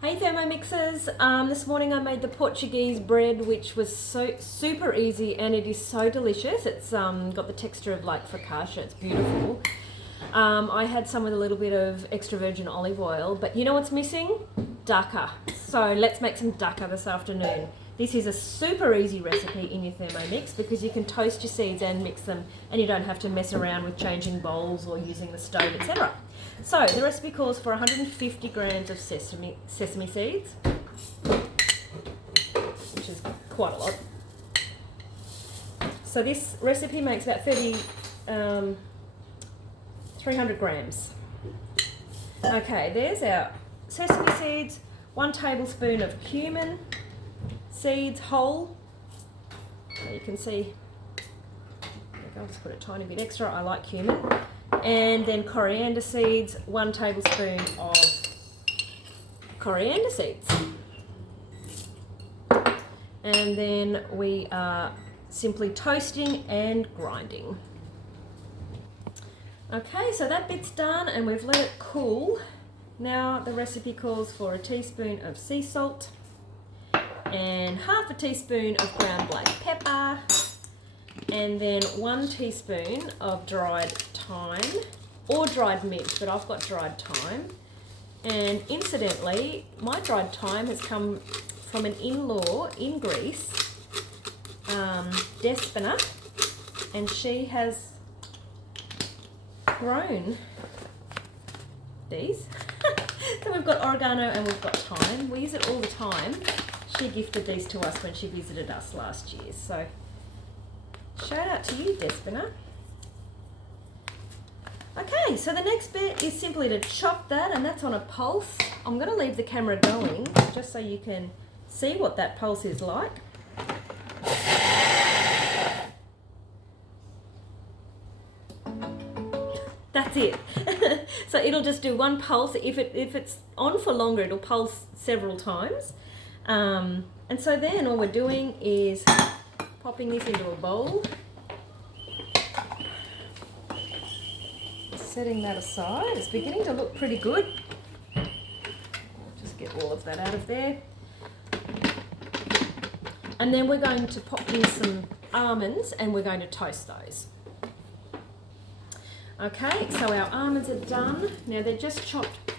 Hey Thermomixers, this morning I made the Portuguese bread, which was so super easy and it is so delicious. It's got the texture of like focaccia, it's beautiful. I had some with a little bit of extra virgin olive oil, but you know what's missing? Dukkah. So let's make some dukkah this afternoon. This is a super easy recipe in your Thermomix because you can toast your seeds and mix them and you don't have to mess around with changing bowls or using the stove, etc. So the recipe calls for 150 grams of sesame seeds, which is quite a lot. So this recipe makes about 300 grams. Okay, there's our sesame seeds, 1 tablespoon of cumin seeds whole. So you can see, I'll just put a tiny bit extra, I like cumin. And then coriander seeds, 1 tablespoon of coriander seeds. And then we are simply toasting and grinding. Okay, so that bit's done and we've let it cool. Now the recipe calls for a teaspoon of sea salt and half a teaspoon of ground black pepper, and then 1 teaspoon of dried thyme or dried mint, but I've got dried thyme. And incidentally, my dried thyme has come from an in-law in Greece, Despina, and she has grown these. So we've got oregano and we've got thyme. We use it all the time. She gifted these to us when she visited us last year. So shout out to you, Despina. Okay, so the next bit is simply to chop that, and that's on a pulse. I'm going to leave the camera going just so you can see what that pulse is like. That's it. So it'll just do 1 pulse. If it's on for longer, it'll pulse several times. And so then all we're doing is popping this into a bowl, setting that aside. It's beginning to look pretty good. Just get all of that out of there. And then we're going to pop in some almonds and we're going to toast those. Okay, so our almonds are done. Now they're just chopped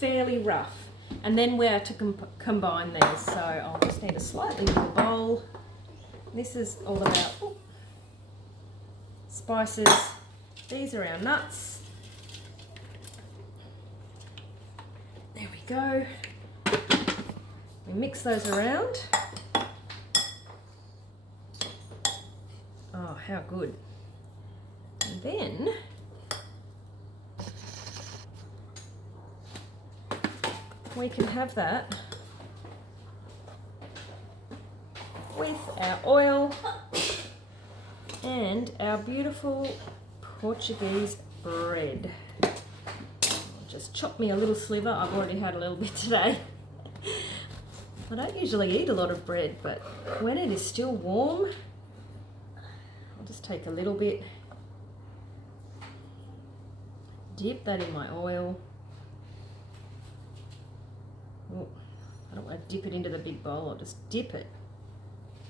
fairly rough. And then we're to combine these. So I'll just need a slightly bigger bowl. This is all about spices. These are our nuts. There we go. We mix those around. Oh, how good. And then we can have that with our oil and our beautiful Portuguese bread. Just chop me a little sliver. I've already had a little bit today. I don't usually eat a lot of bread, but when it is still warm, I'll just take a little bit, dip that in my oil. Oh, I don't want to dip it into the big bowl, I'll just dip it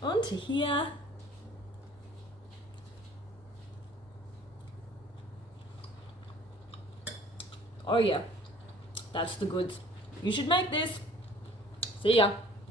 onto here. Oh yeah, that's the goods. You should make this. See ya.